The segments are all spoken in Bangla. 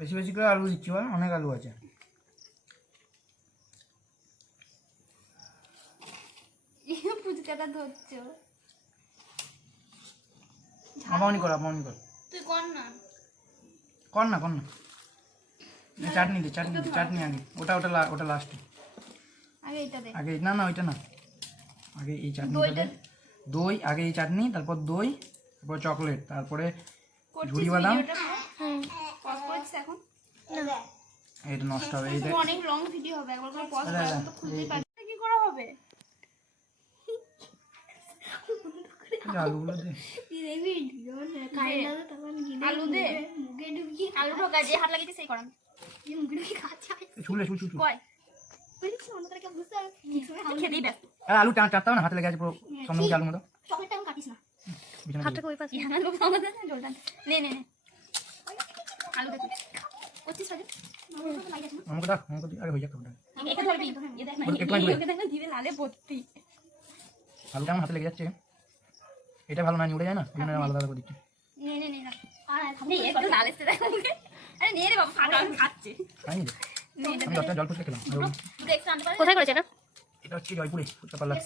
বেশি বেশি করে আলু দিচ্ছি, বল অনেক আলু আছে। ফুচকাটা ধরছো, আমাউনি কর, আমাউনি কর। তুই কর না, কর না, কর না। চাটনি দে, চাটনি দে, চাটনি আগে। ওটা ওটা ওটা লাস্টে। আগে এটা দে। আগে না না ওইটা না, আগে এই চাটনিটা দে। দই আগে, এই চাটনি, তারপর দই, তারপর চকলেট, তারপরে ঝুরি বাদাম। পজ করছিস এখন? এটা নষ্ট হবে। এইটা অনেক লং ভিডিও হবে, একবার করে পজ করে তো খুলতেই পারবি না। কি করা হবে? আলুগুলো দে। আলু দে, আলু ঢোকা, যে হাত লাগিয়েছে সেই করান। ছুলে ছুল ছুল। কয় খেতেই ব্যস্ত। আলু চাটতে হবে না, হাতে লেগে আছে পুরো সম্মুখে আলু মতো। চকলেটটা আমি কাটিস না, বিছানা হাতটা কই পাস। নে নে নে, আলু দে তুই। করছিস রাজু? আমাকে দেখ, আমাকে দি। আরে হয়ে যাক ওটা। এটা ধরবি, এ দেখ না, ওকে দেখ না, জিভে লালে ভর্তি। আলুটা আমার হাতে লেগে যাচ্ছে। এটা ভালো না, উড়ে যায় না, ওই জন্য আলাদা আলাদা করে দিচ্ছি। নে নে নে না, আর এই একটু লাল এসে দেখ মুখে। আরে নে রে বাবা, ফাটা আমি খাচ্ছি। খাইনি রে। নে এটা আমি 10 টাকা জল ফুটে খেলাম। দুটো এক্সট্রা আনতে পারবি? কোথায় করেছে এটা? এটা হচ্ছে জয়পুরে ফুটতে পারলাম।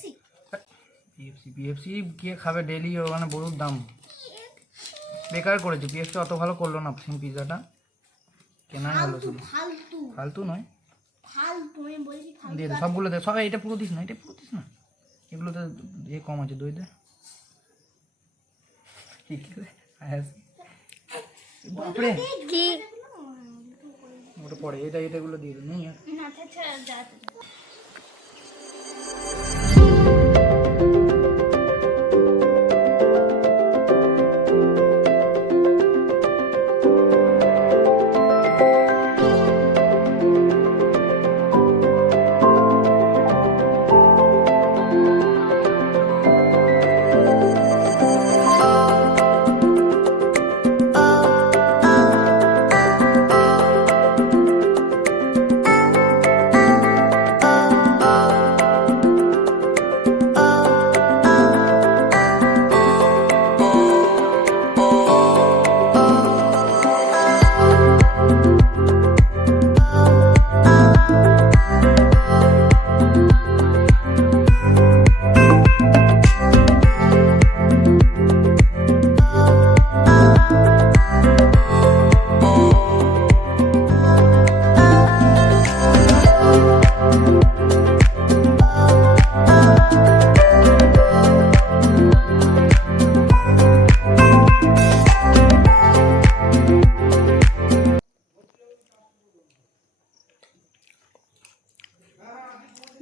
পিএফসি কে খাবে ডেইলি, ওখানে বহুত দাম। বেকার করেছে পিএফসি, অত ভালো করলো না পিৎজাটা। কেনা ভালো ছিল, ফালতু নয়, দিয়ে দে সবগুলো দে। সবাই এটা পুরো দিস না, এটা পুরো দিস না, এগুলোতে এ কম আছে, দই দে। ঠিক আছে, বাপরে কি ওটা পরে, এটা এটাগুলো দিয়ে দে। নেই আর না, আচ্ছা যা।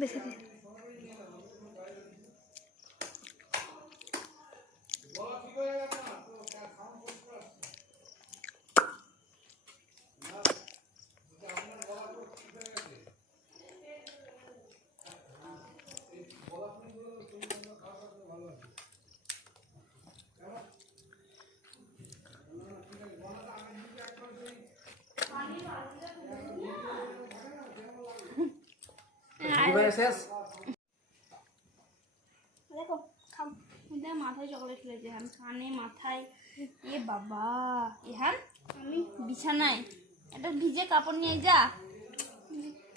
বেশি দে। শেষ। দেখো খাও, মাথায় চকলেট খেলেছে, হ্যাঁ কানে মাথায়। এ বাবা, এ হ্যাঁ আমি বিছানায় একটা ভিজে কাপড় নিয়ে যা।